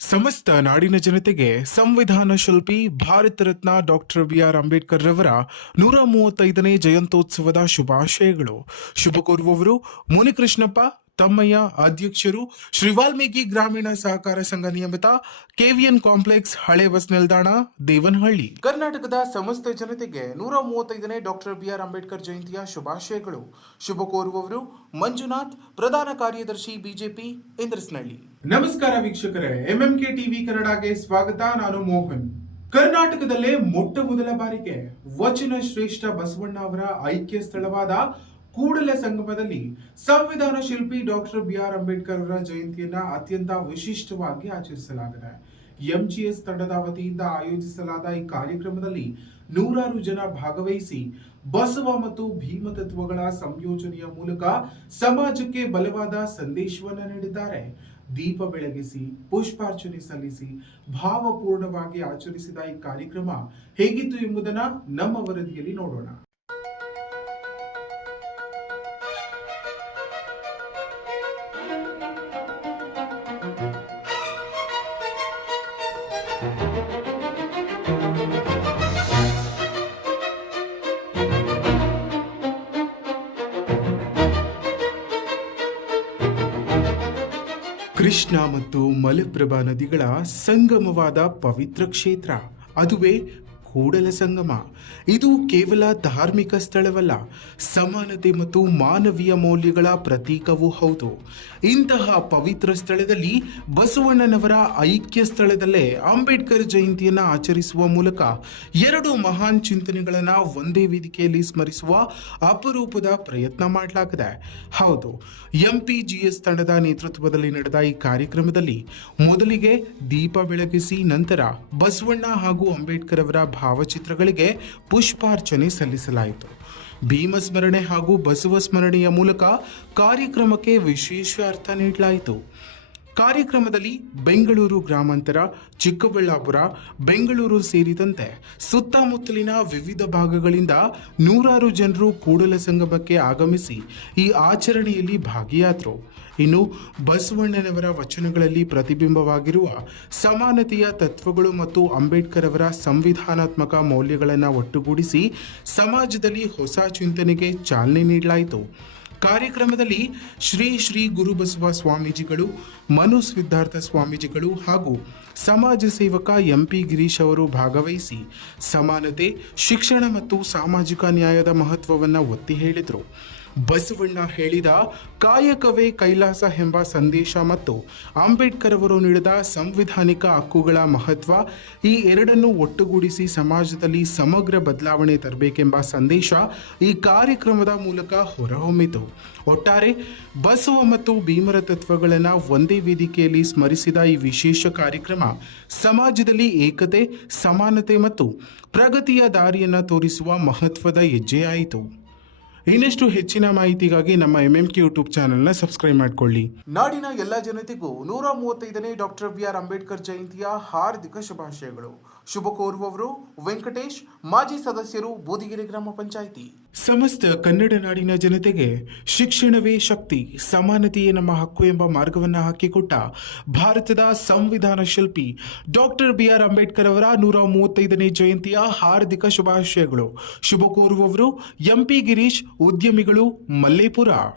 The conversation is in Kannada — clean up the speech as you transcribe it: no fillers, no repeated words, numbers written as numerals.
ಸಮಸ್ತ ನಾಡಿನ ಜನತೆಗೆ ಸಂವಿಧಾನ ಶಿಲ್ಪಿ ಭಾರತ ರತ್ನ ಡಾಕ್ಟರ್ ಬಿಆರ್ ಅಂಬೇಡ್ಕರ್ ರವರ 135ನೇ ಜಯಂತ್ಯೋತ್ಸವದ ಶುಭಾಶಯಗಳು. ಶುಭ ಕೋರುವವರು ಮುನಿಕೃಷ್ಣಪ್ಪ ತಮ್ಮಯ್ಯ, ಅಧ್ಯಕ್ಷರು, ಶ್ರೀ ವಾಲ್ಮೀಕಿ ಗ್ರಾಮೀಣ ಸಹಕಾರ ಸಂಘ ನಿಯಮಿತ, ಕೆವಿಎನ್ ಕಾಂಪ್ಲೆಕ್ಸ್, ಹಳೆ ಬಸ್ ನಿಲ್ದಾಣ, ದೇವನಹಳ್ಳಿ. ಕರ್ನಾಟಕದ ಸಮಸ್ತ ಜನತೆಗೆ 135ನೇ ಡಾಕ್ಟರ್ ಬಿಆರ್ ಅಂಬೇಡ್ಕರ್ ಜಯಂತಿಯ ಶುಭಾಶಯಗಳು. ಶುಭ ಕೋರುವವರು ಮಂಜುನಾಥ್, ಪ್ರಧಾನ ಕಾರ್ಯದರ್ಶಿ, ಬಿಜೆಪಿ, ಇಂದ್ರಸ್ನಹಳ್ಳಿ. ನಮಸ್ಕಾರ ವೀಕ್ಷಕರೇ, ಎಂಎಂಕೆ ಟಿವಿ ಕನ್ನಡಗೆ ಸ್ವಾಗತ. ನಾನು ಮೋಹನ್. ಕರ್ನಾಟಕದಲ್ಲೇ ಮೊಟ್ಟ ಮೊದಲ ಬಾರಿಗೆ ವಚನ ಶ್ರೇಷ್ಠ ಬಸವಣ್ಣ ಅವರ ಐಕ್ಯ ಸ್ಥಳವಾದ ಕೂಡಲ ಸಂಗಮದಲ್ಲಿ ಸಂವಿಧಾನ ಶಿಲ್ಪಿ ಡಾಕ್ಟರ್ ಬಿಆರ್ ಅಂಬೇಡ್ಕರ್ ಅವರ ಜಯಂತಿಯನ್ನ ಅತ್ಯಂತ ವಿಶಿಷ್ಟವಾಗಿ ಆಚರಿಸಲಾಗಿದೆ. ಎಂಜಿಎಸ್ ತಂಡದ ವತಿಯಿಂದ ಆಯೋಜಿಸಲಾದ ಈ ಕಾರ್ಯಕ್ರಮದಲ್ಲಿ ನೂರಾರು ಜನ ಭಾಗವಹಿಸಿ ಬಸವ ಮತ್ತು ಭೀಮ ತತ್ವಗಳ ಸಂಯೋಜನೆಯ ಮೂಲಕ ಸಮಾಜಕ್ಕೆ ಬಲವಾದ ಸಂದೇಶವನ್ನ ನೀಡಿದ್ದಾರೆ. ದೀಪ ಬೆಳಗಿಸಿ ಪುಷ್ಪಾರ್ಚನೆ ಸಲ್ಲಿಸಿ ಭಾವಪೂರ್ಣವಾಗಿ ಆಚರಿಸಿದ ಈ ಕಾರ್ಯಕ್ರಮ ಹೇಗಿತ್ತು ಎಂಬುದನ್ನ ನಮ್ಮ ವರದಿಯಲ್ಲಿ ನೋಡೋಣ. ಕೃಷ್ಣ ಮತ್ತು ಮಲಪ್ರಭಾ ನದಿಗಳ ಸಂಗಮವಾದ ಪವಿತ್ರ ಕ್ಷೇತ್ರ, ಅದುವೇ ಕೂಡಲ ಸಂಗಮ. ಇದು ಕೇವಲ ಧಾರ್ಮಿಕ ಸ್ಥಳವಲ್ಲ, ಸಮಾನತೆ ಮತ್ತು ಮಾನವೀಯ ಮೌಲ್ಯಗಳ ಪ್ರತೀಕವೂ ಹೌದು. ಇಂತಹ ಪವಿತ್ರ ಸ್ಥಳದಲ್ಲಿ ಬಸವಣ್ಣನವರ ಐಕ್ಯ ಸ್ಥಳದಲ್ಲೇ ಅಂಬೇಡ್ಕರ್ ಜಯಂತಿಯನ್ನು ಆಚರಿಸುವ ಮೂಲಕ ಎರಡು ಮಹಾನ್ ಚಿಂತನೆಗಳನ್ನು ಒಂದೇ ವೇದಿಕೆಯಲ್ಲಿ ಸ್ಮರಿಸುವ ಅಪರೂಪದ ಪ್ರಯತ್ನ ಮಾಡಲಾಗಿದೆ. ಹೌದು, ಎಂಪಿಜಿಎಸ್ ತಂಡದ ನೇತೃತ್ವದಲ್ಲಿ ನಡೆದ ಈ ಕಾರ್ಯಕ್ರಮದಲ್ಲಿ ಮೊದಲಿಗೆ ದೀಪ ಬೆಳಗಿಸಿ ನಂತರ ಬಸವಣ್ಣ ಹಾಗೂ ಅಂಬೇಡ್ಕರ್ ಅವರ ಭಾವಚಿತ್ರಗಳಿಗೆ ಪುಷ್ಪಾರ್ಚನೆ ಸಲ್ಲಿಸಲಾಯಿತು. ಭೀಮಸ್ಮರಣೆ ಹಾಗೂ ಬಸವ ಸ್ಮರಣೆಯ ಮೂಲಕ ಕಾರ್ಯಕ್ರಮಕ್ಕೆ ವಿಶೇಷ ಅರ್ಥ ನೀಡಲಾಯಿತು. ಕಾರ್ಯಕ್ರಮದಲ್ಲಿ ಬೆಂಗಳೂರು ಗ್ರಾಮಾಂತರ, ಚಿಕ್ಕಬಳ್ಳಾಪುರ, ಬೆಂಗಳೂರು ಸೇರಿದಂತೆ ಸುತ್ತಮುತ್ತಲಿನ ವಿವಿಧ ಭಾಗಗಳಿಂದ ನೂರಾರು ಜನರು ಕೂಡಲ ಸಂಗಮಕ್ಕೆ ಆಗಮಿಸಿ ಈ ಆಚರಣೆಯಲ್ಲಿ ಭಾಗಿಯಾದರು. ಇನ್ನು ಬಸವಣ್ಣನವರ ವಚನಗಳಲ್ಲಿ ಪ್ರತಿಬಿಂಬವಾಗಿರುವ ಸಮಾನತೆಯ ತತ್ವಗಳು ಮತ್ತು ಅಂಬೇಡ್ಕರ್ ಅವರ ಸಂವಿಧಾನಾತ್ಮಕ ಮೌಲ್ಯಗಳನ್ನು ಒಟ್ಟುಗೂಡಿಸಿ ಸಮಾಜದಲ್ಲಿ ಹೊಸ ಚಿಂತನೆಗೆ ಚಾಲನೆ ನೀಡಲಾಯಿತು. ಕಾರ್ಯಕ್ರಮದಲ್ಲಿ ಶ್ರೀ ಗುರುಬಸವ ಸ್ವಾಮೀಜಿಗಳು, ಮನು ಸಿದ್ಧಾರ್ಥ ಸ್ವಾಮೀಜಿಗಳು ಹಾಗೂ ಸಮಾಜ ಸೇವಕ ಎಂಪಿ ಗಿರೀಶ್ ಅವರು ಭಾಗವಹಿಸಿ ಸಮಾನತೆ, ಶಿಕ್ಷಣ ಮತ್ತು ಸಾಮಾಜಿಕ ನ್ಯಾಯದ ಮಹತ್ವವನ್ನು ಒತ್ತಿ ಹೇಳಿದರು. ಬಸವಣ್ಣ ಹೇಳಿದ ಕಾಯಕವೇ ಕೈಲಾಸ ಎಂಬ ಸಂದೇಶ ಮತ್ತು ಅಂಬೇಡ್ಕರ್ ಅವರು ನೀಡಿದ ಸಂವಿಧಾನಿಕ ಹಕ್ಕುಗಳ ಮಹತ್ವ, ಈ ಎರಡನ್ನು ಒಟ್ಟುಗೂಡಿಸಿ ಸಮಾಜದಲ್ಲಿ ಸಮಗ್ರ ಬದಲಾವಣೆ ತರಬೇಕೆಂಬ ಸಂದೇಶ ಈ ಕಾರ್ಯಕ್ರಮದ ಮೂಲಕ ಹೊರಹೊಮ್ಮಿತು. ಒಟ್ಟಾರೆ ಬಸವ ಮತ್ತು ಭೀಮರ ತತ್ವಗಳನ್ನು ಒಂದೇ ವೇದಿಕೆಯಲ್ಲಿ ಸ್ಮರಿಸಿದ ಈ ವಿಶೇಷ ಕಾರ್ಯಕ್ರಮ ಸಮಾಜದಲ್ಲಿ ಏಕತೆ, ಸಮಾನತೆ ಮತ್ತು ಪ್ರಗತಿಯ ದಾರಿಯನ್ನು ತೋರಿಸುವ ಮಹತ್ವದ ಹೆಜ್ಜೆಯಾಯಿತು. ಇನ್ನಷ್ಟು ಹೆಚ್ಚಿನ ಮಾಹಿತಿಗಾಗಿ ನಮ್ಮ ಎಂಎಂಕೆ ಯೂಟ್ಯೂಬ್ ಚಾನೆಲ್ನ ಸಬ್ಸ್ಕ್ರೈಬ್ ಮಾಡಿಕೊಳ್ಳಿ. ನಾಡಿನ ಎಲ್ಲ ಜನತೆಗೂ 135ನೇ ಡಾಕ್ಟರ್ ಬಿಆರ್ ಅಂಬೇಡ್ಕರ್ ಜಯಂತಿಯ ಹಾರ್ದಿಕ ಶುಭಾಶಯಗಳು. ಶುಭ ಕೋರುವವರು ವೆಂಕಟೇಶ್, ಮಾಜಿ ಸದಸ್ಯರು, ಬೋದಿಗೆರೆ ಗ್ರಾಮ ಪಂಚಾಯಿತಿ. ಸಮಸ್ತ ಕನ್ನಡ ನಾಡಿನ ಜನತೆಗೆ ಶಿಕ್ಷಣವೇ ಶಕ್ತಿ, ಸಮಾನತೆಯೇ ನಮ್ಮ ಹಕ್ಕು ಎಂಬ ಮಾರ್ಗವನ್ನು ಹಾಕಿಕೊಟ್ಟ ಭಾರತದ ಸಂವಿಧಾನ ಶಿಲ್ಪಿ ಡಾಕ್ಟರ್ ಬಿಆರ್ ಅಂಬೇಡ್ಕರ್ ಅವರ 135ನೇ ಜಯಂತಿಯ ಹಾರ್ದಿಕ ಶುಭಾಶಯಗಳು. ಶುಭ ಕೋರುವವರು ಎಂಪಿ ಗಿರೀಶ್, ಉದ್ಯಮಿಗಳು, ಮಲ್ಲೇಪುರ.